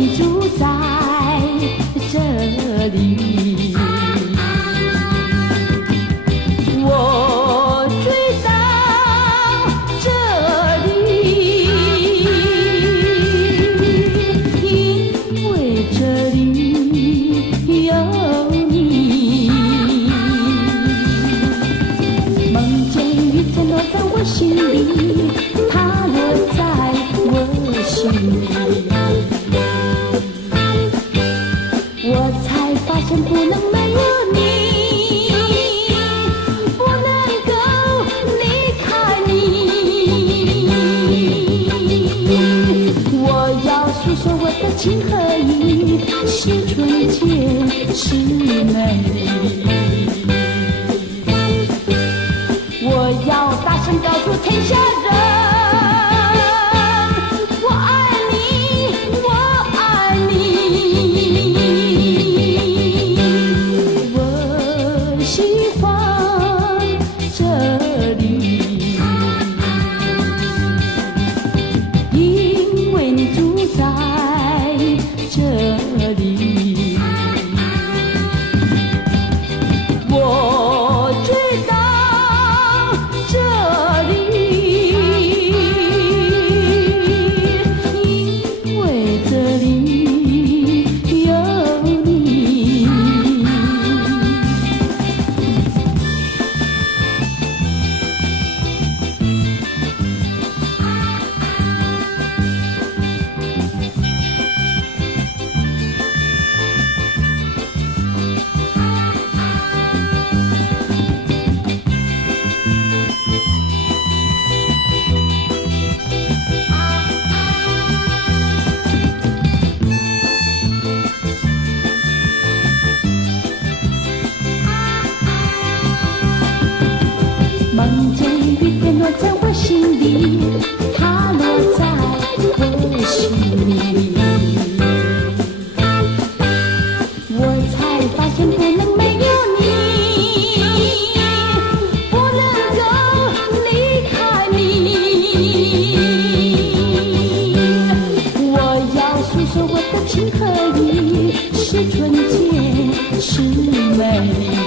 你住在这里。我追到这里，因为这里有你。梦见雨天落在我心里，它落在我心里，我才发现不能没有你，不能够离开你。我要诉说我的情和意，是纯洁是美丽。我要大声告诉天下人，我爱你，我爱你。我喜欢这里，因为你住在这里。我追到这里，因为这里有你。梦见雨点落在我心里，它落在我心里，我才发现不能没有你，不能够离开你。我要诉说我的情和意，是纯洁是美丽。